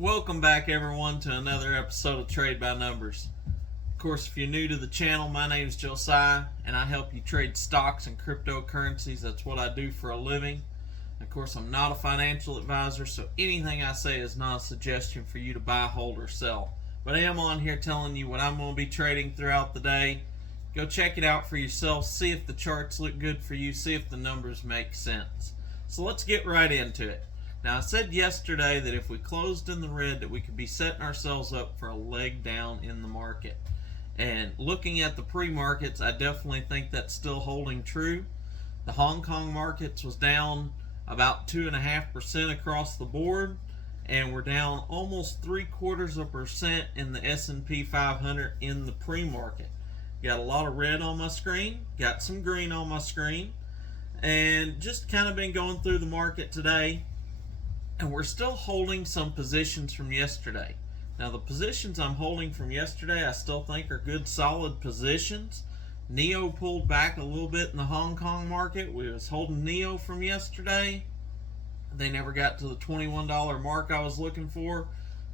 Welcome back, everyone, to another episode of Trade by Numbers. Of course, if you're new to the channel, my name is Josiah, and I help you trade stocks and cryptocurrencies. That's what I do for a living. Of course, I'm not a financial advisor, so anything I say is not a suggestion for you to buy, hold, or sell. But I am on here telling you what I'm going to be trading throughout the day. Go check it out for yourself. See if the charts look good for you. See if the numbers make sense. So let's get right into it. Now, I said yesterday that if we closed in the red that we could be setting ourselves up for a leg down in the market. And looking at the pre-markets, I definitely think that's still holding true. The Hong Kong markets was down about 2.5% across the board, and we're down almost 0.75% in the S&P 500 in the pre-market. Got a lot of red on my screen, got some green on my screen, and just kind of been going through the market today. And we're still holding some positions from yesterday. Now, the positions I'm holding from yesterday I still think are good, solid positions. NEO pulled back a little bit in the Hong Kong market. We was holding NEO from yesterday. They never got to the $21 mark I was looking for.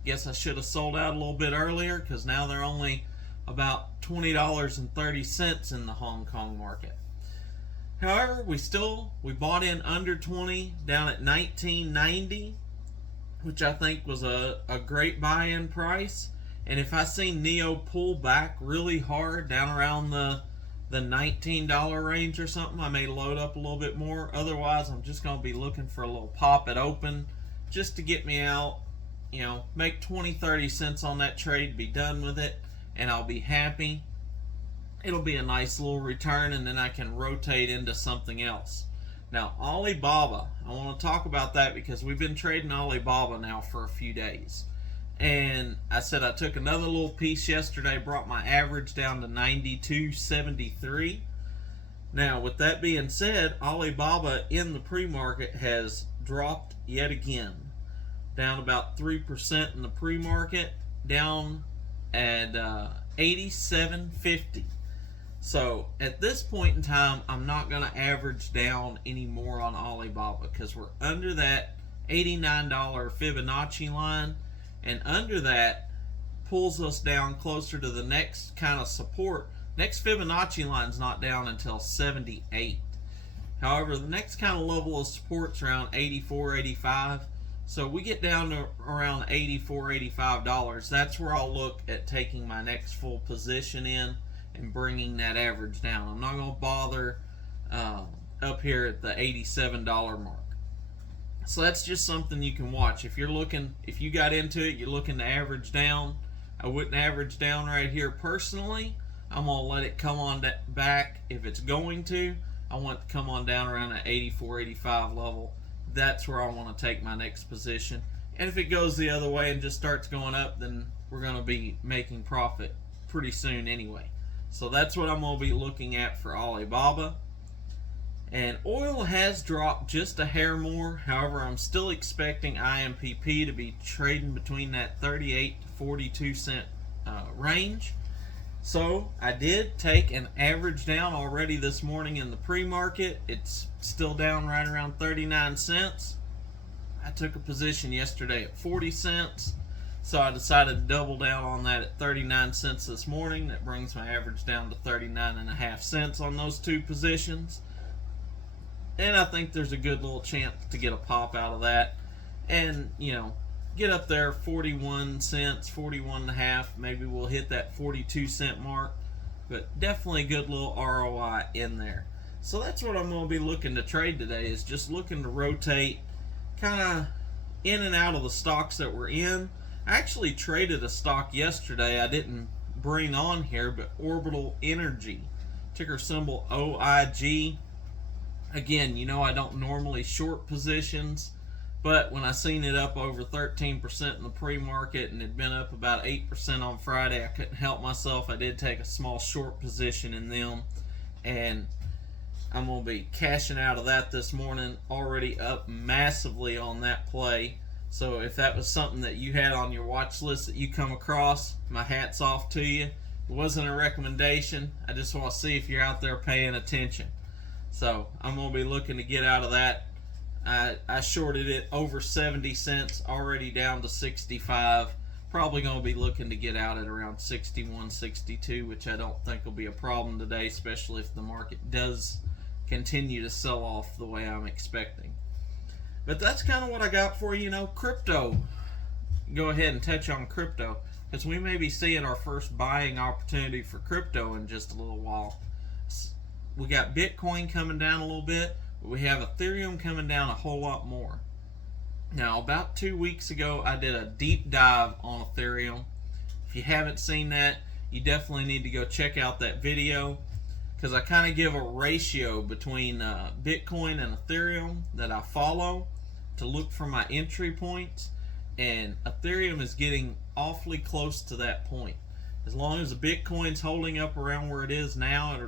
Guess I should have sold out a little bit earlier because now they're only about $20.30 in the Hong Kong market. However, we bought in under 20 down at $19.90, which I think was a great buy-in price. And if I see NEO pull back really hard down around the $19 range or something, I may load up a little bit more. Otherwise, I'm just going to be looking for a little pop at open just to get me out, make 20-30 cents on that trade, be done with it, and I'll be happy. It'll be a nice little return, and then I can rotate into something else. Now, Alibaba, I want to talk about that because we've been trading Alibaba now for a few days. And I said I took another little piece yesterday, brought my average down to 92.73. Now, with that being said, Alibaba in the pre-market has dropped yet again. Down about 3% in the pre-market, down at 87.50. So at this point in time, I'm not going to average down anymore on Alibaba because we're under that $89 Fibonacci line, and under that pulls us down closer to the next kind of support. Next Fibonacci line's not down until 78. However, the next kind of level of support's around 84, 85. So we get down to around $84, $85. That's where I'll look at taking my next full position in and bringing that average down. I'm not going to bother up here at the $87 mark. So that's just something you can watch. If you got into it, you're looking to average down. I wouldn't average down right here personally. I'm going to let it come on back. If it's going to, I want it to come on down around the 84, 85 level. That's where I want to take my next position. And if it goes the other way and just starts going up, then we're going to be making profit pretty soon anyway. So that's what I'm going to be looking at for Alibaba. And oil has dropped just a hair more. However, I'm still expecting impp to be trading between that 38 to 42 cent range. So I did take an average down already this morning in the pre-market. It's still down right around 39 cents. I took a position yesterday at 40 cents. So I decided to double down on that at 39 cents this morning. That brings my average down to 39.5 cents on those two positions. And I think there's a good little chance to get a pop out of that. And, get up there 41 cents, 41.5. Maybe we'll hit that 42 cent mark. But definitely a good little ROI in there. So that's what I'm going to be looking to trade today, is just looking to rotate kind of in and out of the stocks that we're in. I actually traded a stock yesterday I didn't bring on here, but Orbital Energy, ticker symbol OIG. Again, I don't normally short positions, but when I seen it up over 13% in the pre-market and it'd been up about 8% on Friday, I couldn't help myself. I did take a small short position in them, and I'm going to be cashing out of that this morning, already up massively on that play. So if that was something that you had on your watch list that you come across, my hat's off to you. It wasn't a recommendation. I just want to see if you're out there paying attention. So I'm going to be looking to get out of that I shorted it over 70 cents, already down to 65. Probably going to be looking to get out at around 61, 62, which I don't think will be a problem today, especially if the market does continue to sell off the way I'm expecting. But that's kind of what I got for you. Crypto. Go ahead and touch on crypto, because we may be seeing our first buying opportunity for crypto in just a little while. We got Bitcoin coming down a little bit, but we have Ethereum coming down a whole lot more. Now, about 2 weeks ago, I did a deep dive on Ethereum. If you haven't seen that, you definitely need to go check out that video, because I kind of give a ratio between Bitcoin and Ethereum that I follow to look for my entry points, and Ethereum is getting awfully close to that point. As long as the Bitcoin's holding up around where it is now at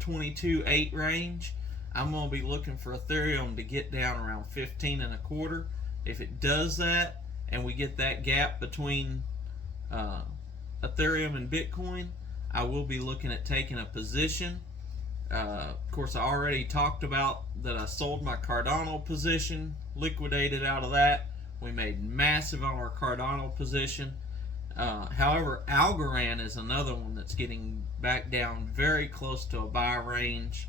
22.8 range, I'm going to be looking for Ethereum to get down around 15 and a quarter. If it does that and we get that gap between Ethereum and Bitcoin, I will be looking at taking a position. Of course, I already talked about that I sold my Cardano position, liquidated out of that. We made massive on our Cardano position. However, Algorand is another one that's getting back down very close to a buy range.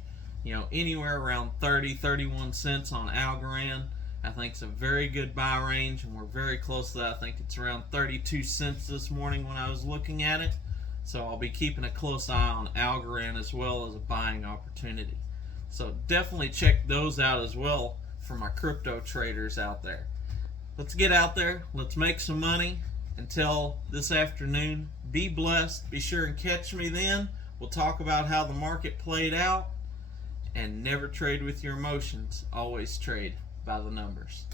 Anywhere around 30, 31 cents on Algorand. I think it's a very good buy range, and we're very close to that. I think it's around 32 cents this morning when I was looking at it. So I'll be keeping a close eye on Algorand as well as a buying opportunity. So definitely check those out as well for my crypto traders out there. Let's get out there. Let's make some money. Until this afternoon, be blessed. Be sure and catch me then. We'll talk about how the market played out. And never trade with your emotions. Always trade by the numbers.